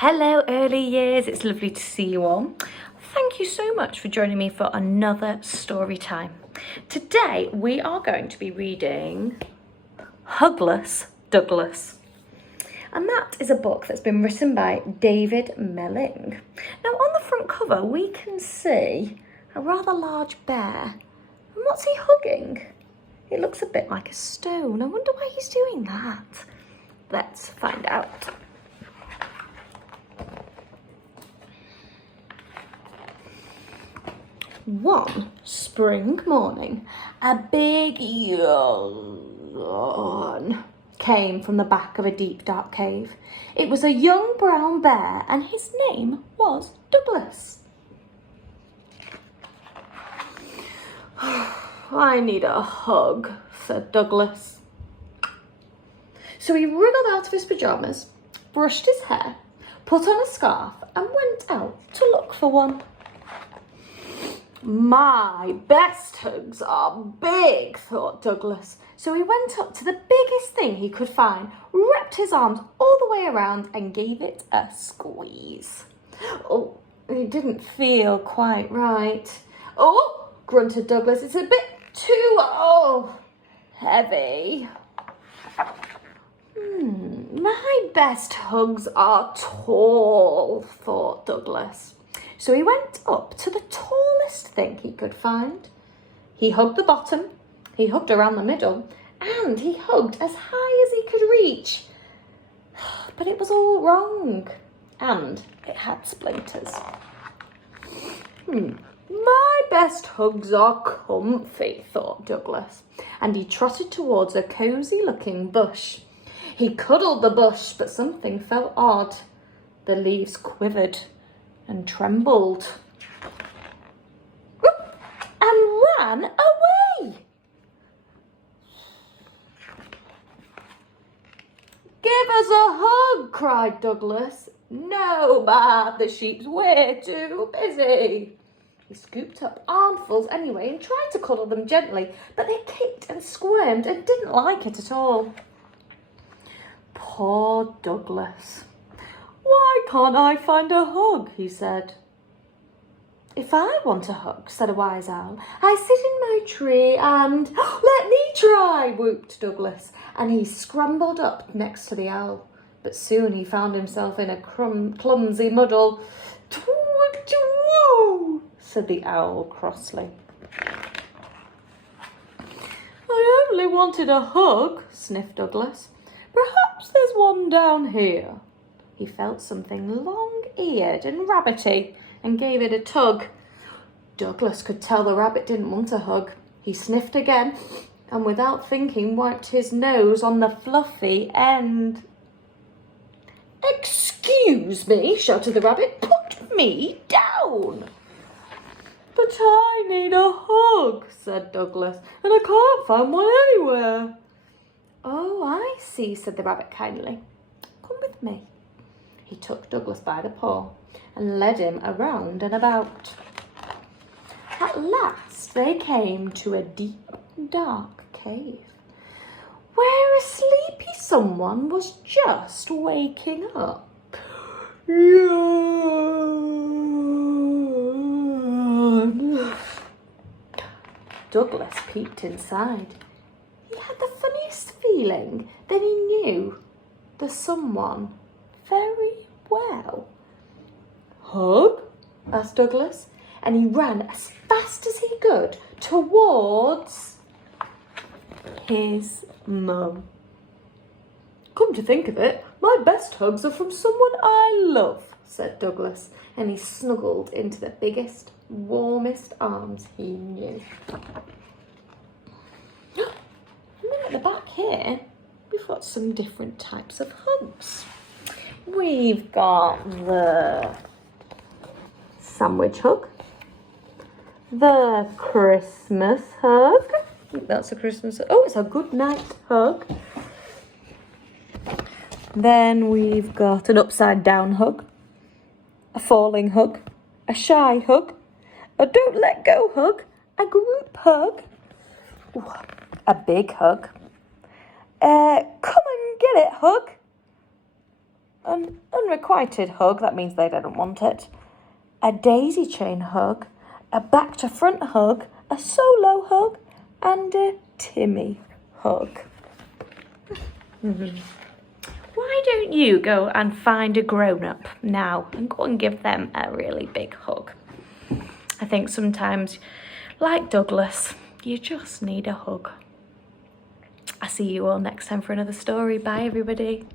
Hello early years, it's lovely to see you all. Thank you so much for joining me for another story time. Today we are going to be reading Hugless, Douglas. And that is a book that's been written by David Melling. Now on the front cover we can see a rather large bear. And what's he hugging? It looks a bit like a stone. I wonder why he's doing that. Let's find out. One spring morning, a big yawn came from the back of a deep dark cave. It was a young brown bear and his name was Douglas. I need a hug, said Douglas. So he wriggled out of his pyjamas, brushed his hair, put on a scarf and went out to look for one. My best hugs are big, thought Douglas. So he went up to the biggest thing he could find, wrapped his arms all the way around and gave it a squeeze. Oh, it didn't feel quite right. Oh, grunted Douglas, it's a bit too, heavy. My best hugs are tall, thought Douglas. So he went up to the tallest thing he could find. He hugged the bottom, he hugged around the middle, and he hugged as high as he could reach. But it was all wrong, and it had splinters. My best hugs are comfy, thought Douglas, and he trotted towards a cosy-looking bush. He cuddled the bush, but something felt odd. The leaves quivered and trembled and ran away. Give us a hug, cried Douglas. No, Bad, the sheep's way too busy. He scooped up armfuls anyway and tried to cuddle them gently, but they kicked and squirmed and didn't like it at all. Poor Douglas. Why can't I find a hug? He said. If I want a hug, said a wise owl, I sit in my tree and... Let me try, whooped Douglas, and he scrambled up next to the owl. But soon he found himself in a clumsy muddle. Twoo, said the owl crossly. I only wanted a hug, sniffed Douglas. Perhaps there's one down here. He felt something long-eared and rabbity and gave it a tug. Douglas could tell the rabbit didn't want a hug. He sniffed again and without thinking wiped his nose on the fluffy end. Excuse me, shouted the rabbit, put me down. But I need a hug, said Douglas, and I can't find one anywhere. Oh, I see, said the rabbit kindly. Come with me. He took Douglas by the paw and led him around and about. At last they came to a deep, dark cave, where a sleepy someone was just waking up. Yawn. Douglas peeked inside. He had the funniest feeling. Then he knew the someone very well. Hug? Asked Douglas, and he ran as fast as he could towards his mum. Come to think of it, my best hugs are from someone I love, said Douglas, and he snuggled into the biggest, warmest arms he knew. And then at the back here, we've got some different types of hugs. We've got the sandwich hug, the Christmas hug. I think that's a Christmas hug. Oh, it's a good night hug. Then we've got an upside down hug, a falling hug, a shy hug, a don't let go hug, a group hug, a big hug, come and get it hug, an unrequited hug, that means they didn't want it, a daisy chain hug, a back to front hug, a solo hug, and a Timmy hug. Why don't you go and find a grown-up now and go and give them a really big hug? I think sometimes, like Douglas, you just need a hug. I'll see you all next time for another story. Bye, everybody.